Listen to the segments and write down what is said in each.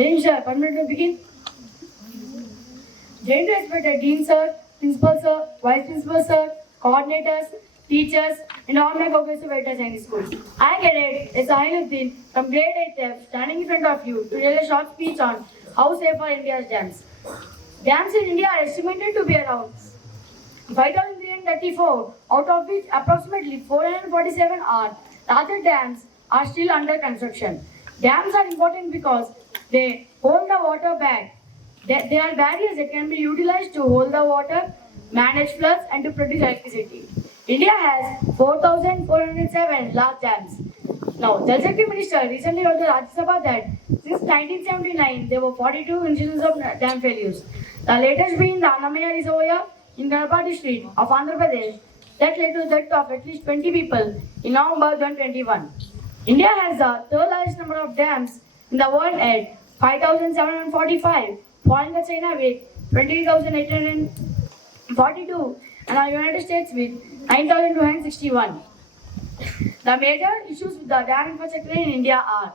Jain sir, permission to begin. Jain to respected Dean sir, Principal sir, Vice Principal sir, coordinators, teachers, and all my progressive Veta Chinese schools. I cadet Sainuddin from grade 8F standing in front of you to tell a short speech on how safe are India's dams. Dams in India are estimated to be around 5,334, out of which approximately 447 are larger dams are still under construction. Dams are important because they hold the water back. They are barriers that can be utilized to hold the water, manage floods, and to produce electricity. India has 4,407 large dams. Now, Jal Shakti Minister recently wrote to Rajya Sabha that since 1979 there were 42 incidents of dam failures. The latest being the Annamaya Reservoir in Ganapati district of Andhra Pradesh that led to the death of at least 20 people in November 2021. India has the third largest number of dams in the world at 5,745, following the China with 20,842 and the United States with 9,261. The major issues with the dam infrastructure in India are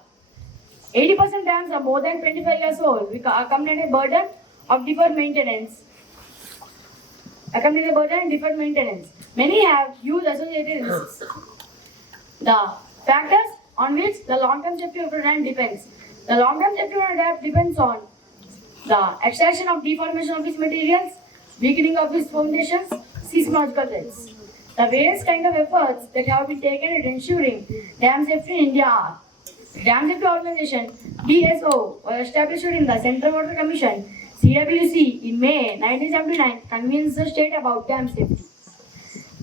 80% dams are more than 25 years old, which accompany a burden of deferred maintenance. Many have huge associated risks. The factors on which the long-term safety of a dam depends. The long-term safety of a dam depends on the extraction of deformation of its materials, weakening of its foundations, seismological threats. The various kind of efforts that have been taken in ensuring dam safety in India are Dam Safety Organization DSO was established in the Central Water Commission CWC in May 1979 convenes the state about dam safety.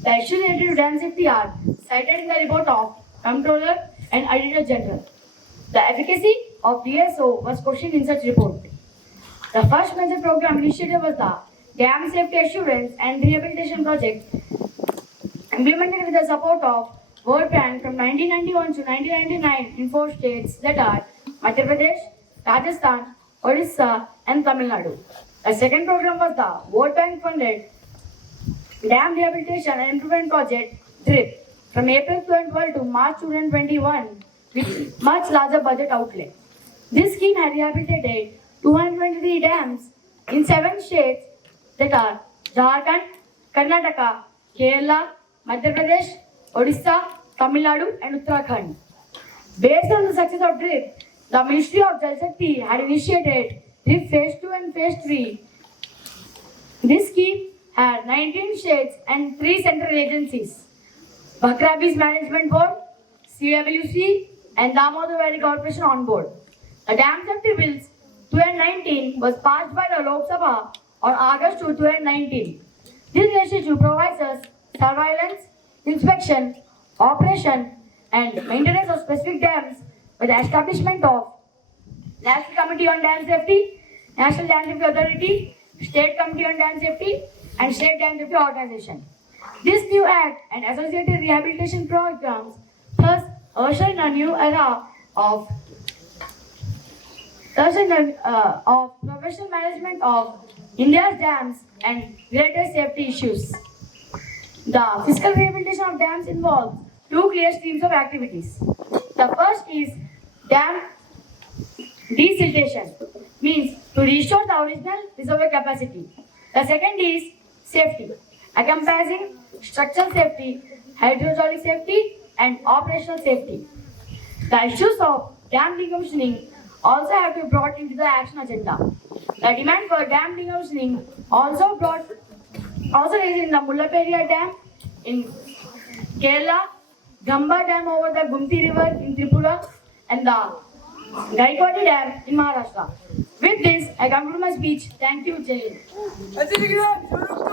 The issues related to dam safety are cited in the report of Comptroller and Auditor General. The efficacy of DSO was questioned in such report. The first major program initiative was the Dam Safety Assurance and Rehabilitation Project, implemented with the support of World Bank from 1991 to 1999 in 4 states that are Madhya Pradesh, Rajasthan, Odisha, and Tamil Nadu. The second program was the World Bank funded Dam Rehabilitation and Improvement Project DRIP from April 2012 to March 2021 with much larger budget outlay. This scheme had rehabilitated 223 dams in 7 states that are Jharkhand, Karnataka, Kerala, Madhya Pradesh, Odisha, Tamil Nadu, and Uttarakhand. Based on the success of DRIP, the Ministry of Jal Shakti had initiated DRIP Phase 2 and Phase 3. This scheme had 19 states and 3 central agencies: Bhakra Beach Management Board, CWC, and Damodar Valley Corporation on board. The Dam Safety Bills 2019 was passed by the Lok Sabha on August 2019. This legislation provides us surveillance, inspection, operation, and maintenance of specific dams by the establishment of National Committee on Dam Safety, National Dam Safety Authority, State Committee on Dam Safety, and State Dam Safety Organization. This new act and associated rehabilitation programs thus usher in a new era of professional management of India's dams and related safety issues. The physical rehabilitation of dams involves 2 clear streams of activities. The first is dam desiltation, means to restore the original reservoir capacity. The second is safety, encompassing structural safety, hydraulic safety, and operational safety. The issues of dam decommissioning also have to be brought into the action agenda. The demand for dam decommissioning also raised in the Mullaperia Dam in Kerala, Gamba Dam over the Gumti River in Tripura, and the Gaikwadi Dam in Maharashtra. With this, I conclude my speech. Thank you, Jay.